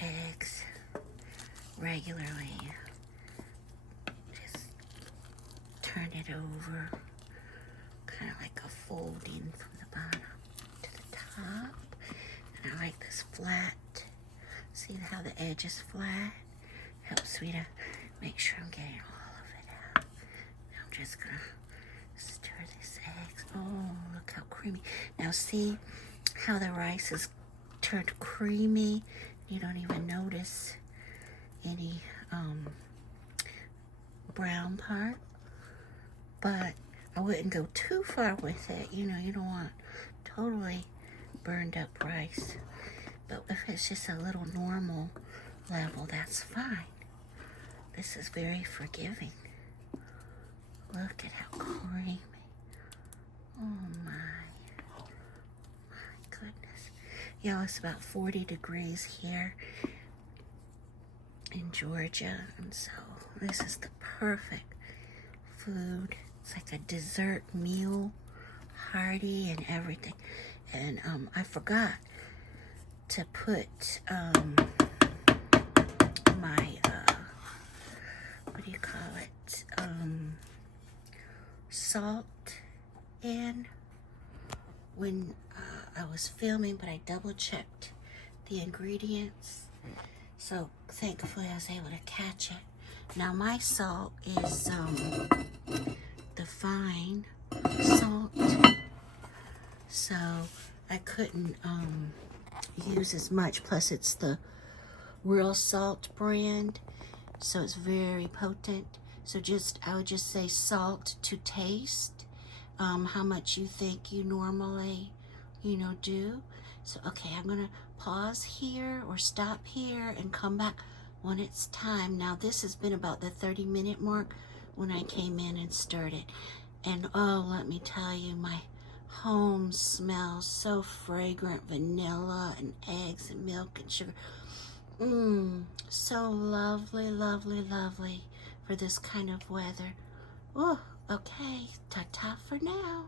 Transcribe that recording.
eggs regularly. Just turn it over, kind of like a folding from the bottom to the top. And I like this flat. See how the edge is flat? Helps me to make sure I'm getting all of it out. Now I'm just gonna stir this eggs. Oh, look how creamy. Now see how the rice is turned creamy? You don't even notice any brown part. But I wouldn't go too far with it. You know, you don't want totally burned up rice. But if it's just a little normal level, that's fine. This is very forgiving. Look at how creamy. Oh my goodness. You know, it's about 40 degrees here in Georgia. And so this is the perfect food. It's like a dessert meal, hearty and everything. And I forgot to put my what do you call it, salt in when I was filming, but I double checked the ingredients, so thankfully I was able to catch it. Now my salt is the fine salt, so I couldn't use as much, plus it's the real salt brand, so it's very potent. So I would just say salt to taste, how much you think you normally do. So okay, I'm gonna pause here or stop here and come back when it's time. Now this has been about the 30-minute mark when I came in and stirred it, and oh, let me tell you, my home smells so fragrant, vanilla and eggs and milk and sugar. So lovely, lovely, lovely for this kind of weather. Oh, okay, ta-ta for now.